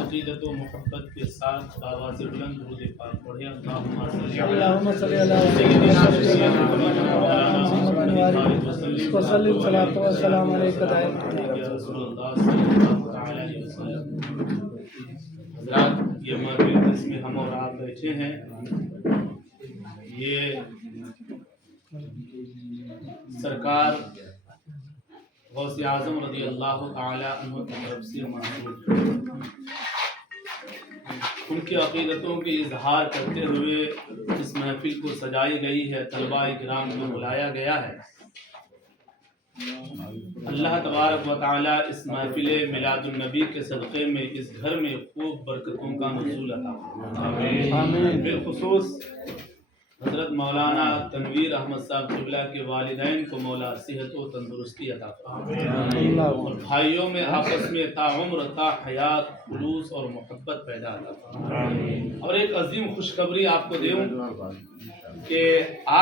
عقیدت و محبت کے ساتھ آواز بلند درود پاک پڑھیں۔ اللہم صلی اللہ علیہ وسلم صلاۃ و سلام علیکہ حضرات، یہ محفل جس میں ہم اور آپ بیٹھے ہیں، یہ سرکار غوث اعظم رضی اللہ تعالی عنہ کی طرف سے منظور ان کی عقیدتوں کے اظہار کرتے ہوئے اس محفل کو سجائی گئی ہے، طلباء کرام کو بلایا گیا ہے۔ اللہ تبارک و تعالی اس محفل میلاد النبی کے صدقے میں اس گھر میں خوب برکتوں کا نزول عطا فرمائے۔ بالخصوص حضرت مولانا تنویر احمد صاحب قبلہ کے والدین کو مولا صحت و تندرستی عطا فرمائے، اور بھائیوں میں آپس میں تا عمر تا حیات خلوص اور محبت پیدا عطا فرمائے۔ اور ایک عظیم خوشخبری آپ کو دوں کہ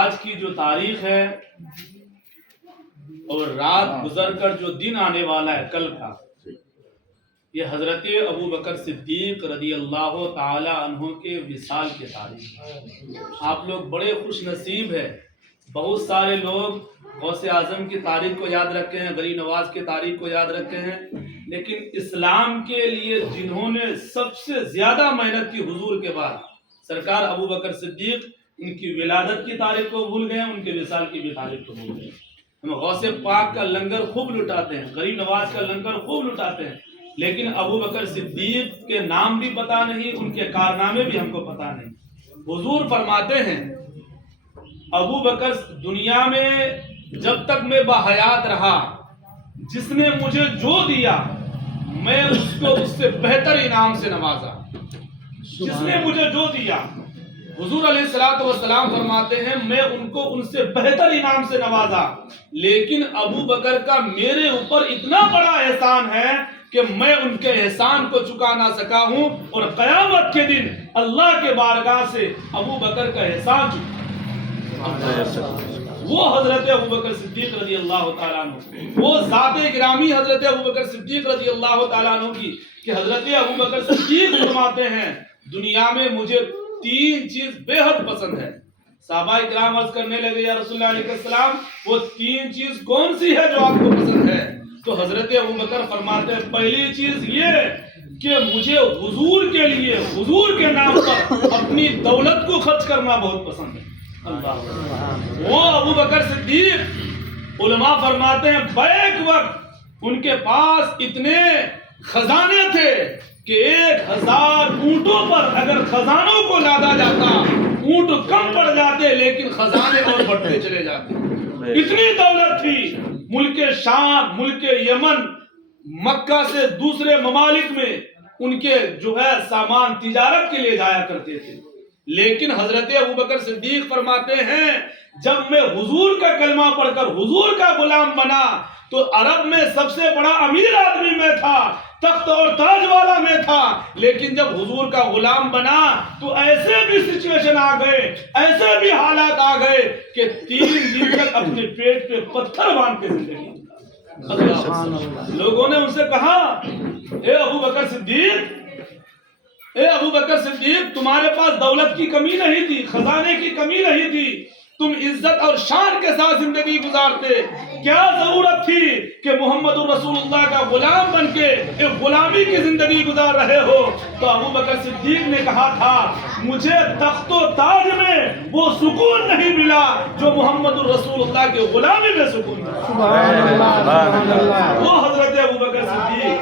آج کی جو تاریخ ہے اور رات گزر کر جو دن آنے والا ہے کل کا، یہ حضرت ابو بکر صدیق رضی اللہ تعالی عنہ کے وصال کے تاریخ ہے۔ آپ لوگ بڑے خوش نصیب ہیں، بہت سارے لوگ غوث اعظم کی تاریخ کو یاد رکھے ہیں، غریب نواز کی تاریخ کو یاد رکھے ہیں، لیکن اسلام کے لیے جنہوں نے سب سے زیادہ محنت کی حضور کے بعد، سرکار ابو بکر صدیق، ان کی ولادت کی تاریخ کو بھول گئے، ان کے وصال کی بھی تاریخ کو بھول گئے۔ ہم غوث پاک کا لنگر خوب لٹاتے ہیں، غریب نواز کا لنگر خوب لٹاتے ہیں، لیکن ابو بکر صدیق کے نام بھی پتہ نہیں، ان کے کارنامے بھی ہم کو پتہ نہیں۔ حضور فرماتے ہیں ابو بکر دنیا میں جب تک میں باحیات رہا، جس نے مجھے جو دیا میں اس کو اس سے بہتر انعام سے نوازا۔ جس نے مجھے جو دیا، حضور علیہ السلام فرماتے ہیں میں ان کو ان سے بہتر انعام سے نوازا، لیکن ابو بکر کا میرے اوپر اتنا بڑا احسان ہے کہ میں ان کے احسان کو چکا نہ سکا ہوں، اور قیامت کے دن اللہ کے بارگاہ سے ابو بکر کا احسان چکا۔ وہ حضرت ابو بکر صدیق رضی اللہ تعالیٰ عنہ، وہ ذات گرامی حضرت ابو بکر صدیق رضی اللہ تعالیٰ عنہ کی، کہ حضرت ابو بکر صدیق فرماتے ہیں دنیا میں مجھے 3 چیز بے حد پسند ہے۔ صحابہ کرام عرض کرنے لگے یا رسول اللہ علیہ السلام وہ 3 چیز کون سی ہے جو آپ کو پسند ہے؟ تو حضرت ابو بکر فرماتے ہیں پہلی چیز یہ کہ مجھے حضور کے لیے، حضور کے نام پر اپنی دولت کو خرچ کرنا بہت پسند ہے۔ اللہ، وہ ابو بکر صدیق، علماء فرماتے ہیں بیک وقت ان کے پاس اتنے خزانے تھے کہ 1000 اونٹوں پر اگر خزانوں کو لادا جاتا، اونٹ کم پڑ جاتے لیکن خزانے اور بڑھتے چلے جاتے۔ اتنی دولت تھی۔ ملک شام، ملک یمن، مکہ سے دوسرے ممالک میں ان کے جو ہے سامان تجارت کے لیے جایا کرتے تھے، لیکن حضرت ابو بکر صدیق فرماتے ہیں جب میں حضور کا کلمہ پڑھ کر حضور کا غلام بنا تو عرب میں سب سے بڑا امیر آدمی میں تھا، تخت اور تاج والا میں تھا، لیکن جب حضور کا غلام بنا تو ایسے بھی سچویشن آ گئے، ایسے بھی حالات آ گئے کہ 3 دن تک اپنے پیٹ پہ پتھر باندھ کے زندگی۔ لوگوں نے ان سے کہا اے ابو بکر صدیق، اے ابو بکر صدیق، تمہارے پاس دولت کی کمی نہیں تھی، خزانے کی کمی نہیں تھی، تم عزت اور شان کے ساتھ زندگی گزارتے، کیا ضرورت تھی کہ محمد الرسول اللہ کا غلام بن کے ایک غلامی کی زندگی گزار رہے ہو؟ تو ابو بکر صدیق نے کہا تھا مجھے تخت و تاج میں وہ سکون نہیں ملا جو محمد الرسول اللہ کے غلامی میں سکون ملا۔ وہ حضرت ابو بکر صدیق،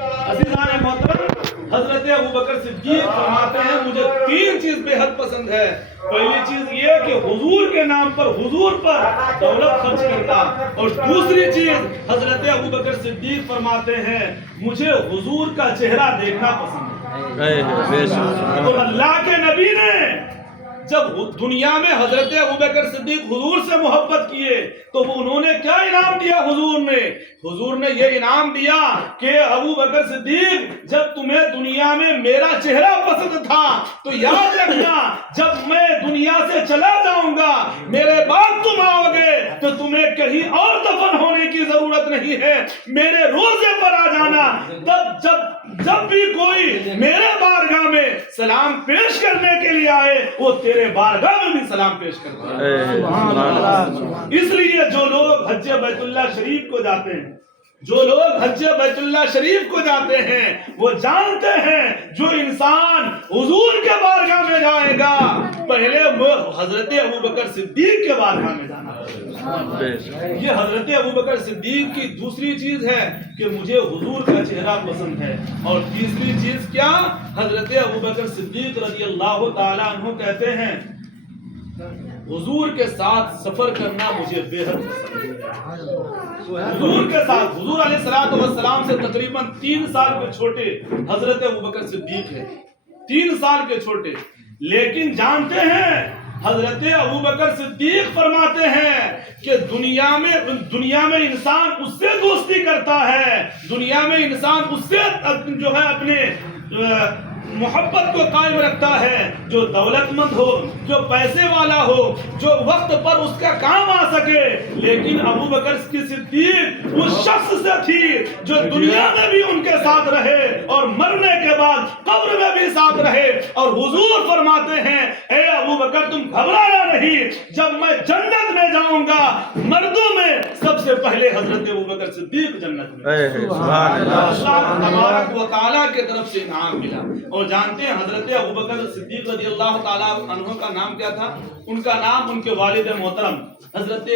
عزیزان محترم، حضرت ابو بکر صدیق فرماتے ہیں مجھے 3 چیز بے حد پسند ہے۔ پہلی چیز یہ کہ حضور کے نام پر، حضور پر دولت خرچ کرنا، اور دوسری چیز حضرت ابو بکر صدیق فرماتے ہیں مجھے حضور کا چہرہ دیکھنا پسند ہے۔ تو اللہ کے نبی نے جب دنیا میں حضرت ابو بکر صدیق حضور سے محبت کیے تو انہوں نے کیا انعام دیا؟ حضور نے یہ انعام دیا کہ ابو بکر صدیق جب تمہیں دنیا میں میرا چہرہ پسند تھا تو یاد رکھنا جب میں دنیا سے چلا جاؤں گا میرے بعد تم آؤ گے تو تمہیں کہیں اور دفن ہونے کی ضرورت نہیں ہے، میرے روزے پر آ جانا، جب بھی کوئی میرے بارگاہ میں سلام پیش کرنے کے لیے آئے وہ تیرے بارگاہ میں بھی سلام پیش کرتا ہے۔ اس لیے جو لوگ حج بیت اللہ شریف کو جاتے ہیں، جو لوگ حج بیت اللہ شریف کو جاتے ہیں، وہ جانتے ہیں جو انسان حضور کے بارگاہ میں جائے گا پہلے وہ حضرت ابوبکر صدیق کے بارگاہ میں جانا ہے۔ یہ حضرت ابوبکر صدیق کی دوسری چیز ہے کہ مجھے حضور کا چہرہ پسند ہے، اور تیسری چیز کیا؟ حضرت ابوبکر صدیق رضی اللہ تعالیٰ عنہ کہتے ہیں حضور کے ساتھ سفر کرنا مجھے بے حد پسند ہے۔ حضور کے ساتھ، حضور علیہ السلام سے تقریباً 3 سال کے چھوٹے حضرت ابوبکر صدیق ہیں، 3 سال کے چھوٹے، لیکن جانتے ہیں حضرت ابوبکر صدیق فرماتے ہیں کہ دنیا میں انسان اس سے دوستی کرتا ہے، دنیا میں انسان اس سے جو ہے اپنے محبت کو قائم رکھتا ہے جو دولت مند ہو، جو پیسے والا ہو، جو وقت پر اس کا کام آ سکے۔ لیکن ابوبکر کی صدیق اس شخص سے تھی جو دنیا میں بھی ان کے ساتھ رہے اور مرنے کے بعد قبر میں بھی ساتھ رہے، اور حضور فرماتے ہیں اے ابوبکر تم گھبرانا نہیں، جب میں جنت میں جاؤں گا مردوں میں سب سے پہلے حضرت ابوبکر صدیق جنت میں۔ سبحان اللہ، تبارک و تعالیٰ کی طرف سے انعام ملا۔ اور جانتے ہیں حضرت ابوبکر صدیق رضی اللہ تعالیٰ عنہ کا نام کیا تھا؟ ان کا نام ان کے والد محترم حضرت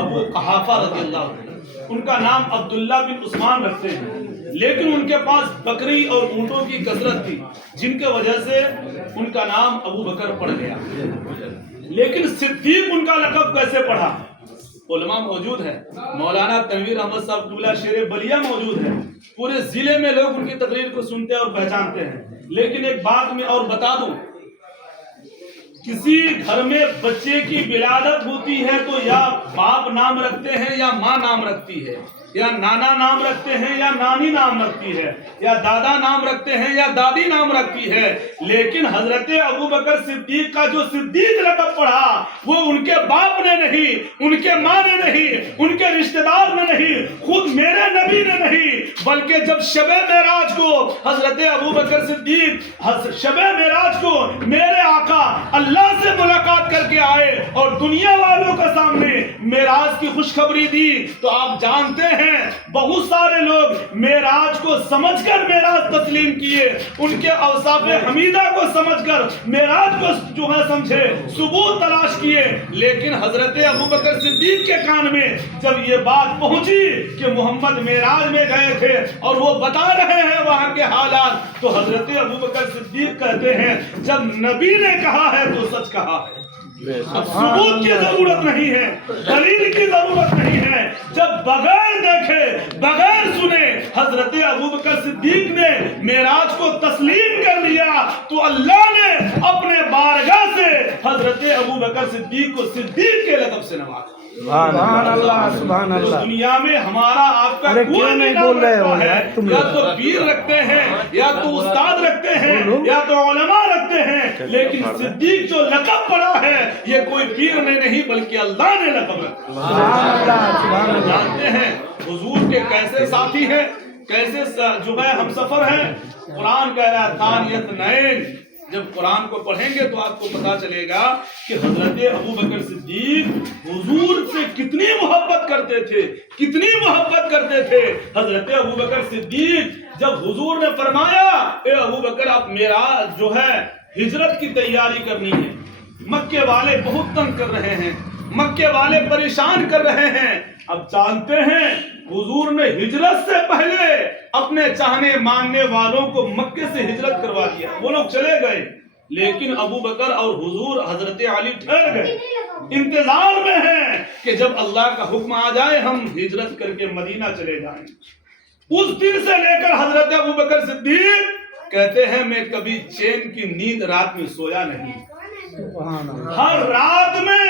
ابو قحافہ رضی اللہ عنہ، ان کا نام عبداللہ بن عثمان رکھتے ہیں، لیکن ان کے پاس بکری اور اونٹوں کی کثرت تھی جن کے وجہ سے ان کا نام ابو بکر پڑ گیا۔ لیکن صدیق ان کا لقب کیسے پڑھا؟ علماء موجود ہیں، مولانا تنویر احمد صاحب قبلہ شیر بلیہ موجود ہے، پورے ضلع میں لوگ ان کی تقریر کو سنتے اور پہچانتے ہیں۔ لیکن ایک بات میں اور بتا دوں، کسی گھر میں بچے کی ولادت ہوتی ہے تو یا باپ نام رکھتے ہیں یا ماں نام رکھتی ہے، یا نانا نام رکھتے ہیں یا نانی نام رکھتی ہے، یا دادا نام رکھتے ہیں یا دادی نام رکھتی ہے۔ لیکن حضرت ابوبکر صدیق کا جو صدیق لقب پڑھا وہ ان کے باپ نے نہیں، ان کے ماں نے نہیں، ان کے رشتہ دار نے نہیں، خود میرے نبی نے نہیں، بلکہ جب شب معراج کو حضرت ابوبکر صدیق شب معراج کو میرے آقا اللہ سے ملاقات کر کے آئے اور دنیا والوں کے سامنے معراج کی خوشخبری دی تو آپ جانتے ہیں بہت سارے لوگ معراج کو سمجھ کر معراج تسلیم کیے، ان کے اوصاف حمیدہ کو سمجھ کر معراج کو جو ہے سمجھے، ثبوت تلاش کیے۔ لیکن حضرت ابوبکر صدیق کے کان میں جب یہ بات پہنچی کہ محمد معراج میں گئے تھے اور وہ بتا رہے ہیں وہاں کے حالات، تو حضرت ابوبکر صدیق کہتے ہیں جب نبی نے کہا ہے تو سچ کہا ہے، اب ثبوت کی ضرورت نہیں ہے، دلیل کی ضرورت نہیں ہے۔ جب بغیر دیکھے بغیر سنے حضرت ابوبکر صدیق نے معراج کو تسلیم کر لیا تو اللہ نے اپنے بارگاہ سے حضرت ابوبکر صدیق کو صدیق کے لقب سے نوازا۔ سبحان اللہ، سبحان اللہ۔ دنیا میں ہمارا آپ کا کوئی نہیں بول رہے ہو ہے، یا تو پیر رکھتے ہیں یا تو استاد رکھتے ہیں یا تو علماء رکھتے ہیں، لیکن صدیق جو لقب پڑا ہے یہ کوئی پیر نے نہیں بلکہ اللہ نے لقب رکھا۔ جانتے ہیں حضور کے کیسے ساتھی ہیں، کیسے جو ہے ہم سفر ہیں؟ قرآن کہہ رہا ہے ثانیۃ نین، جب قرآن کو پڑھیں گے تو آپ کو پتا چلے گا کہ حضرت ابوبکر صدیق حضور سے کتنی محبت کرتے تھے، کتنی محبت کرتے تھے۔ حضرت ابوبکر صدیق جب حضور نے فرمایا اے ابوبکر اب میرا جو ہے ہجرت کی تیاری کرنی ہے، مکے والے بہت تنگ کر رہے ہیں، مکے والے پریشان کر رہے ہیں، اب جانتے ہیں حضور نے ہجرت سے پہلے اپنے چاہنے ماننے والوں کو مکے سے ہجرت کروا دیا، وہ لوگ چلے گئے، لیکن ابو بکر اور حضور حضرت علی ٹھہر گئے، انتظار میں ہیں کہ جب اللہ کا حکم آ جائے ہم ہجرت کر کے مدینہ چلے جائیں۔ اس دن سے لے کر حضرت ابو بکر صدیق کہتے ہیں میں کبھی چین کی نیند رات میں سویا نہیں، ہر رات میں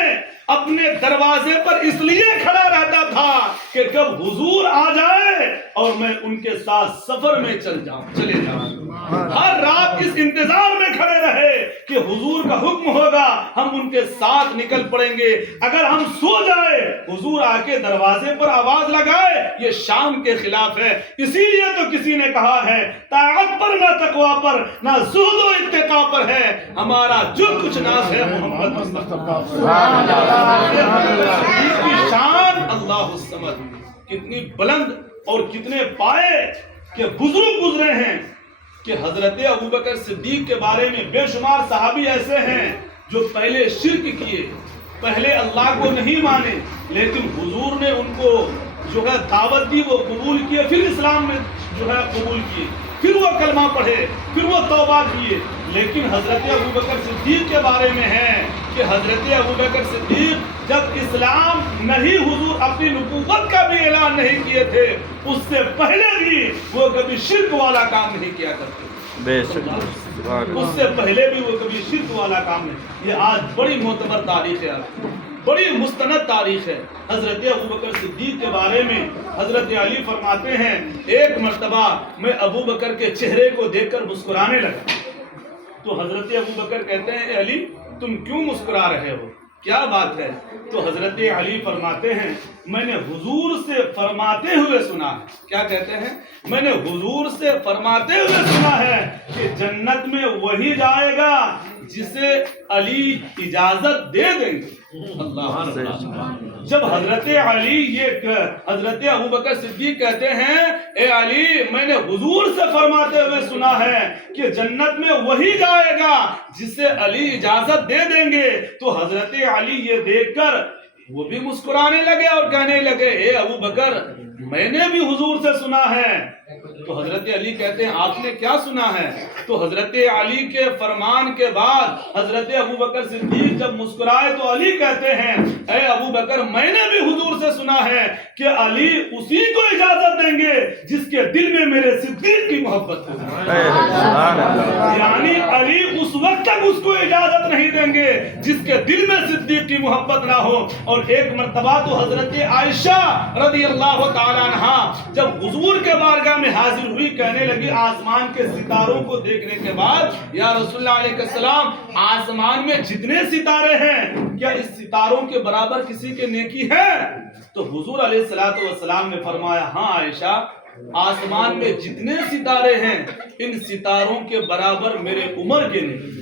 اپنے دروازے پر اس لیے کھڑا رہتا تھا کہ کب حضور آ جائے اور میں ان کے ساتھ سفر میں چلے جاؤں. ہر رات اس انتظار میں کھڑے رہے کہ حضور کا حکم ہوگا, ہم ان کے ساتھ نکل پڑیں گے. اگر ہم سو جائے, حضور آ کے دروازے پر آواز لگائے, یہ شام کے خلاف ہے. اسی لیے تو کسی نے کہا ہے طاعت پر نہ تقوی پر نہ زہد و اتقا پر ہے, ہمارا جو کچھ ناز ہے محمد مصطفیٰ. کی شان اللہ الصمد کتنی بلند اور کتنے پائے کہ بزرگ گزرے ہیں کہ حضرت ابوبکر صدیق کے بارے میں بے شمار صحابی ایسے ہیں جو پہلے شرک کیے, پہلے اللہ کو نہیں مانے, لیکن حضور نے ان کو جو ہے دعوت دی, وہ قبول کیے, پھر اسلام میں جو ہے قبول کیے, پھر وہ کلمہ پڑھے, پھر وہ توبہ کیے. لیکن حضرت ابوبکر صدیق کے بارے میں ہے کہ حضرت ابوبکر صدیق جب اسلام نہیں, حضور اپنی نبوت کا بھی اعلان نہیں کیے تھے, اس سے پہلے بھی وہ کبھی شرک والا کام نہیں کیا کرتے. اس سے پہلے بھی وہ کبھی شرک والا کام نہیں. یہ آج بڑی معتبر تاریخ ہے, بڑی مستند تاریخ ہے. حضرت ابوبکر صدیق کے بارے میں حضرت علی فرماتے ہیں ایک مرتبہ میں ابوبکر کے چہرے کو دیکھ کر مسکرانے لگا. تو حضرت ابوبکر کہتے ہیں اے علی تم کیوں مسکرا رہے ہو, کیا بات ہے؟ تو حضرت علی فرماتے ہیں میں نے حضور سے فرماتے ہوئے سنا ہے. کیا کہتے ہیں؟ میں نے حضور سے فرماتے ہوئے سنا ہے کہ جنت میں وہی جائے گا جسے علی اجازت دے دیں گے. اللہ. جب حضرت علی یہ حضرت ابوبکر صدیق کہتے ہیں اے علی میں نے حضور سے فرماتے ہوئے سنا ہے کہ جنت میں وہی جائے گا جسے علی اجازت دے دیں گے, تو حضرت علی یہ دیکھ کر وہ بھی مسکرانے لگے اور کہنے لگے اے ابوبکر میں نے بھی حضور سے سنا ہے. تو حضرت علی کہتے ہیں آپ نے کیا سنا ہے؟ تو حضرت علی کے فرمان کے بعد حضرت ابوبکر صدیق جب مسکرائے تو علی کہتے ہیں اے ابوبکر میں نے بھی حضور سے سنا ہے کہ علی اسی کو اجازت دیں گے جس کے دل میں میرے صدیق کی محبت ہو. یعنی علی اس وقت تک اس کو اجازت نہیں دیں گے جس کے دل میں صدیق کی محبت نہ ہو. اور ایک مرتبہ تو حضرت عائشہ رضی اللہ تعالیٰ عنہا جب حضور کے بارگاہ میں حاضر ہوئی, کہنے لگی آسمان کے ستاروں کو دیکھنے کے بعد یا رسول اللہ علیہ السلام آسمان میں جتنے ستارے ہیں کیا اس ستاروں کے برابر کسی کے نیکی ہے؟ تو حضور علیہ السلام نے فرمایا ہاں عائشہ آسمان میں جتنے ستارے ہیں ان ستاروں کے برابر میرے عمر کے نیکی.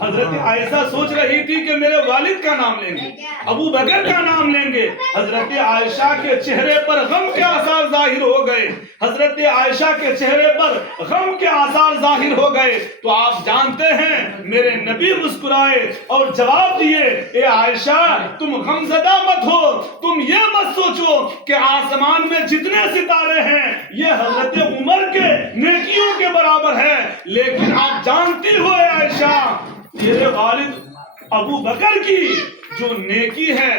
حضرت عائشہ سوچ رہی تھی کہ میرے والد کا نام لیں گے, ابو بکر کا نام لیں گے. حضرت عائشہ کے چہرے پر غم کے آثار ظاہر ہو گئے, حضرت عائشہ کے چہرے پر غم کے آثار ظاہر ہو گئے. تو آپ جانتے ہیں میرے نبی مسکرائے اور جواب دیے اے عائشہ تم غمزدہ مت ہو, تم یہ مت سوچو کہ آسمان میں جتنے ستارے ہیں یہ حضرت عمر کے نیکیوں کے برابر ہے, لیکن آپ جانتی ہو اے عائشہ تیرے والد ابو بکر کی جو نیکی ہے.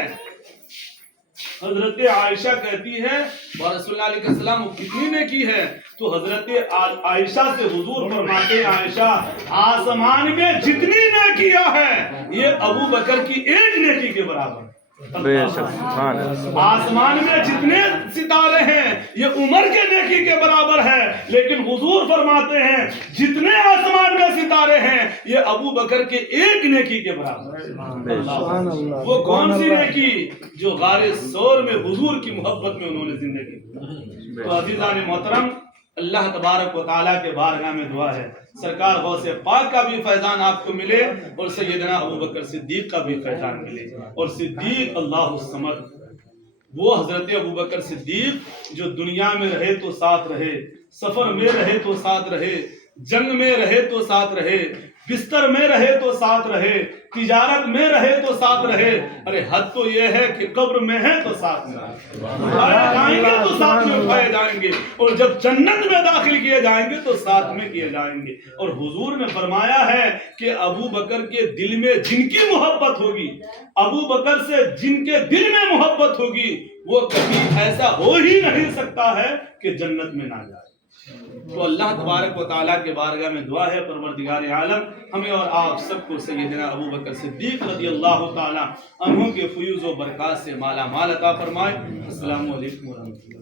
حضرت عائشہ کہتی ہے رسول اللہ علیہ السلام وہ کتنی نیکی ہے؟ تو حضرت عائشہ سے حضور فرماتے ہیں عائشہ آسمان میں جتنی نیکیاں ہیں یہ ابو بکر کی ایک نیکی کے برابر. آسمان میں جتنے ستارے ہیں یہ عمر کے نیکی کے برابر ہے, لیکن حضور فرماتے ہیں جتنے آسمان میں ستارے ہیں یہ ابو بکر کے ایک نیکی کے برابر. وہ کون سی نیکی؟ جو غار ثور میں حضور کی محبت میں انہوں نے زندگی. تو عزیزان محترم اللہ تبارک و تعالیٰ کے بارگاہ میں دعا ہے سرکار غوث پاک کا بھی فیضان آپ کو ملے اور سیدنا ابوبکر صدیق کا بھی فیضان ملے. اور صدیق اللہ الصمد وہ حضرت ابوبکر صدیق جو دنیا میں رہے تو ساتھ رہے, سفر میں رہے تو ساتھ رہے, جنگ میں رہے تو ساتھ رہے, بستر میں رہے تو ساتھ رہے, تجارت میں رہے تو ساتھ رہے. ارے حد تو یہ ہے کہ قبر میں ہے تو ساتھ میں اٹھائے جائیں گے تو ساتھ میں اٹھائے جائیں گے, اور جب جنت میں داخل کیے جائیں گے تو ساتھ میں کیے جائیں گے. اور حضور نے فرمایا ہے کہ ابو بکر کے دل میں جن کی محبت ہوگی, ابو بکر سے جن کے دل میں محبت ہوگی وہ کبھی ایسا ہو ہی نہیں سکتا ہے کہ جنت میں نہ جائے. تو اللہ تبارک و تعالیٰ کے بارگاہ میں دعا ہے پروردگار عالم ہمیں اور آپ سب کو سیدنا ابو بکر صدیق رضی اللہ تعالیٰ عنہ کے فیوز و برکات سے مالا مال عطا فرمائے۔ السلام علیکم ورحمۃ اللہ۔